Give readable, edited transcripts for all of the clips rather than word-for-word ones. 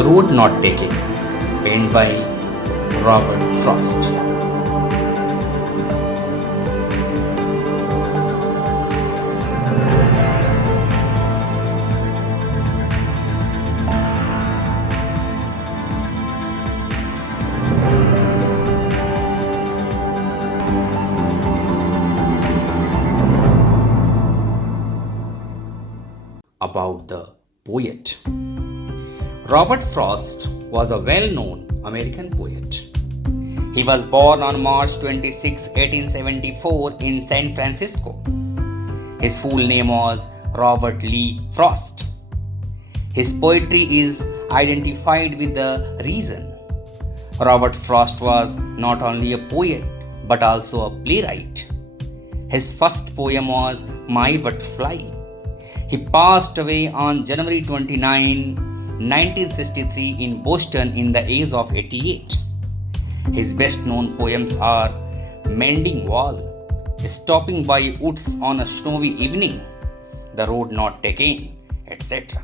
The Road Not Taken, penned by Robert Frost. About the poet. Robert Frost was a well-known American poet. He was born on March 26, 1874 in San Francisco. His full name was Robert Lee Frost. His poetry is identified with the reason. Robert Frost was not only a poet but also a playwright. His first poem was My Butterfly. He passed away on January 29, 1963 in Boston in the age of 88. His best known poems are Mending Wall, Stopping by Woods on a Snowy Evening, The Road Not Taken, etc.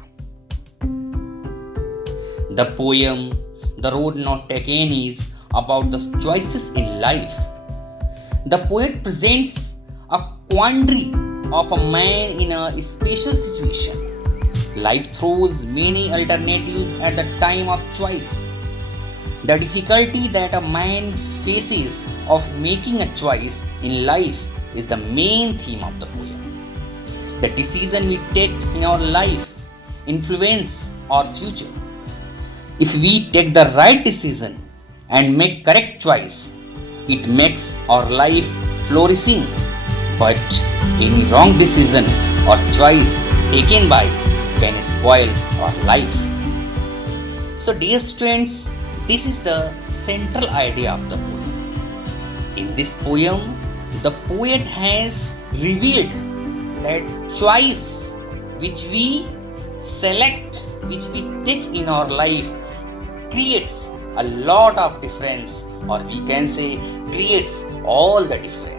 The poem The Road Not Taken is about the choices in life. The poet presents a quandary of a man in a special situation. Life throws many alternatives at the time of choice. The difficulty that a man faces of making a choice in life is the main theme of the poem. The decision we take in our life influence our future. If we take the right decision and make correct choice, it makes our life flourishing. But any wrong decision or choice taken by can spoil our life. So dear students, this is the central idea of the poem. In this poem, the poet has revealed that choice which we select, which we take in our life creates a lot of difference, or we can say creates all the difference.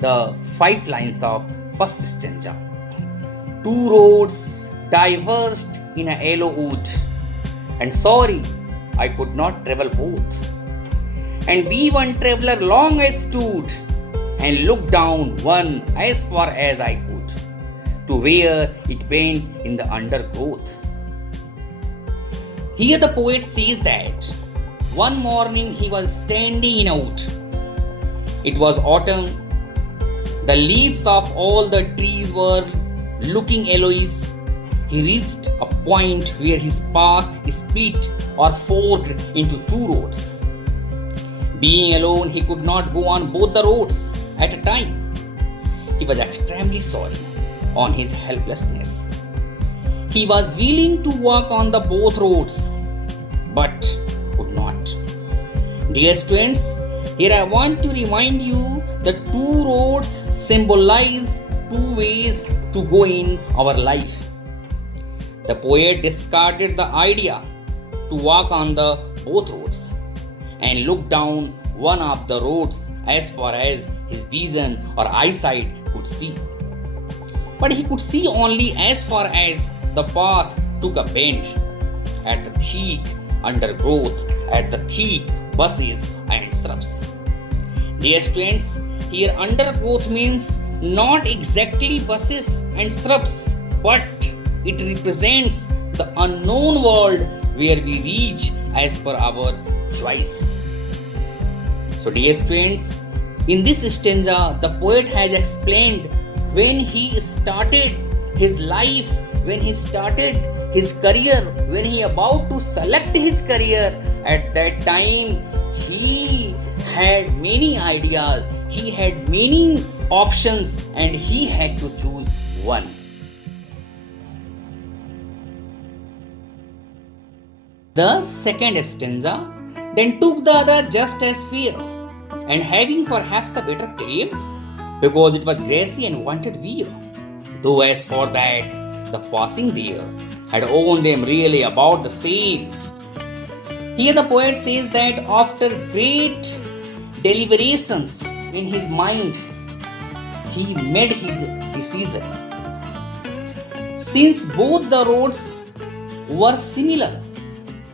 The 5 lines of first stanza. 2 roads diverged in a yellow wood, and sorry, I could not travel both. And we one traveller long I stood, and looked down one as far as I could, to where it bent in the undergrowth. Here the poet says that one morning he was standing in a wood. It was autumn. The leaves of all the trees were looking yellowish. He reached a point where his path split or forked into 2 roads. Being alone, he could not go on both the roads at a time. He was extremely sorry on his helplessness. He was willing to walk on the both roads, but could not. Dear students, here I want to remind you the 2 roads symbolize 2 ways to go in our life. The poet discarded the idea to walk on the both roads and look down one of the roads as far as his vision or eyesight could see. But he could see only as far as the path took a bend at the thick undergrowth, at the thick bushes and shrubs. Dear students, here undergrowth means not exactly bushes and shrubs, but it represents the unknown world where we reach as per our choice. So dear students, in this stanza, the poet has explained when he started his life, when he started his career, when he about to select his career. At that time, he had many ideas, he had many options, and he had to choose one. The second stanza then took the other just as fair, and having perhaps the better claim, because it was grassy and wanted wear. Though as for that, the passing there had owned them really about the same. Here the poet says that after great deliberations, in his mind, he made his decision. Since both the roads were similar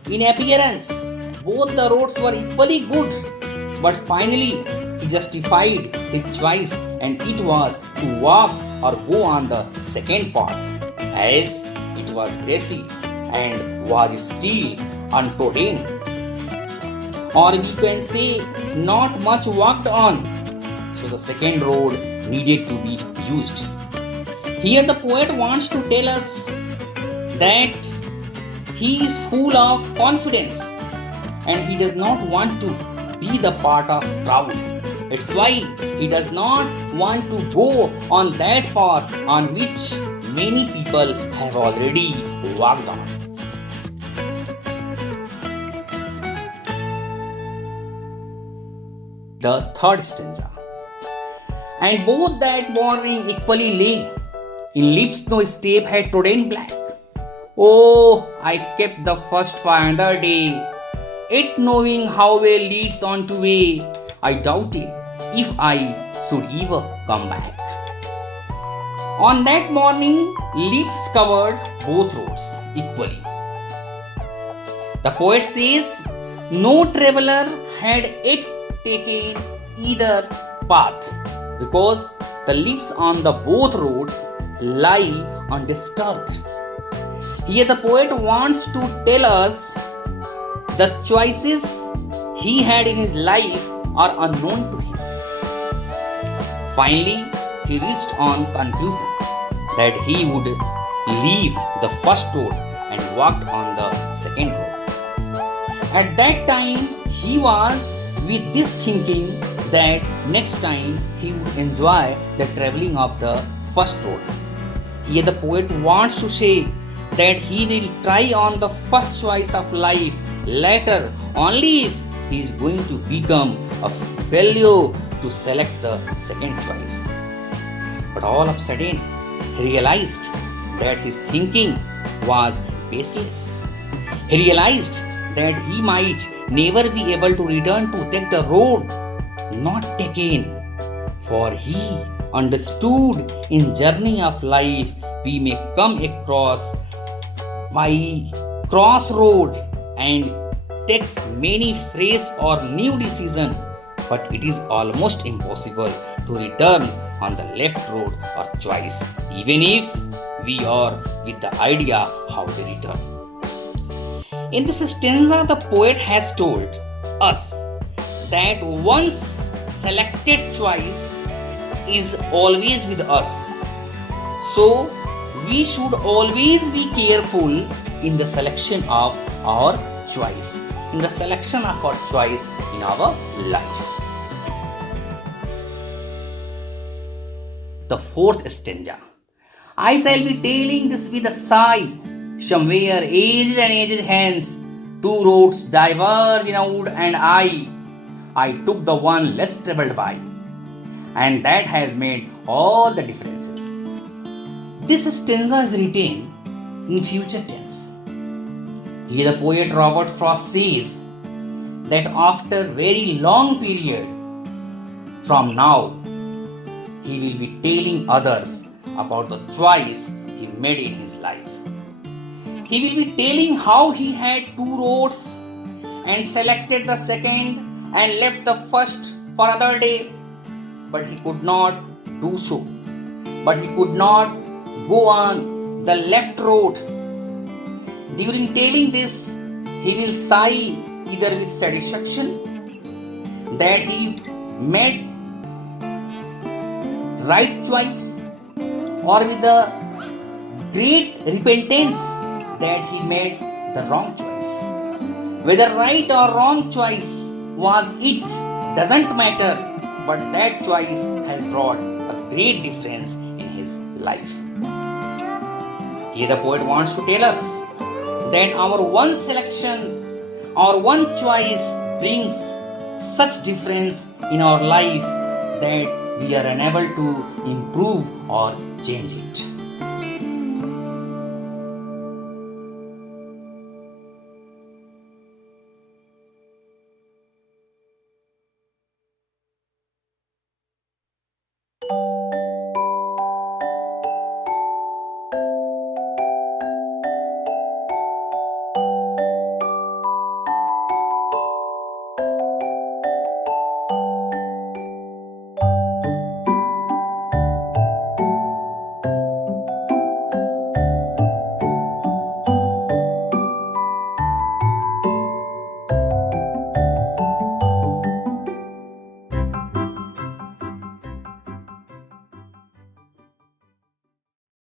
in appearance, both the roads were equally good, but finally he justified his choice, and it was to walk or go on the second path, as it was grassy and was still untrodden. Or we can say not much walked on, so the second road needed to be used. Here the poet wants to tell us that he is full of confidence and he does not want to be the part of crowd. It's why he does not want to go on that path on which many people have already walked on. The third stanza. And both that morning equally lay, in lips no step had trodden black. Oh, I kept the first for another day, it knowing how way leads on to way, I doubted if I should ever come back. On that morning, leaves covered both roads equally. The poet says, no traveler had yet taken either path, because the leaves on the both roads lie undisturbed. Here the poet wants to tell us the choices he had in his life are unknown to him. Finally, he reached on conclusion that he would leave the first road and walked on the second road. At that time, he was with this thinking that next time he would enjoy the traveling of the first road. Here the poet wants to say that he will try on the first choice of life later only if he is going to become a failure to select the second choice. But all of a sudden, he realized that his thinking was baseless. He realized that he might never be able to return to take the road not taken, for he understood in journey of life we may come across by crossroad and takes many fresh or new decision, but it is almost impossible to return on the left road or choice, even if we are with the idea how to return. In this stanza, the poet has told us that once selected choice is always with us. So, we should always be careful in the selection of our choice, in the selection of our choice in our life. The fourth stanza. I shall be telling this with a sigh, somewhere aged and aged hence, two roads diverge in a wood and I took the one less traveled by, and that has made all the differences. This stanza is written in future tense. Here the poet Robert Frost says that after very long period from now, he will be telling others about the choice he made in his life. He will be telling how he had two roads and selected the second and left the first for another day, but he could not do so. But he could not go on the left road. During telling this, he will sigh either with satisfaction that he made right choice, or with a great repentance that he made the wrong choice. Whether right or wrong choice was it doesn't matter, but that choice has brought a great difference in his life. Here the poet wants to tell us that our one selection or one choice brings such difference in our life that we are unable to improve or change it.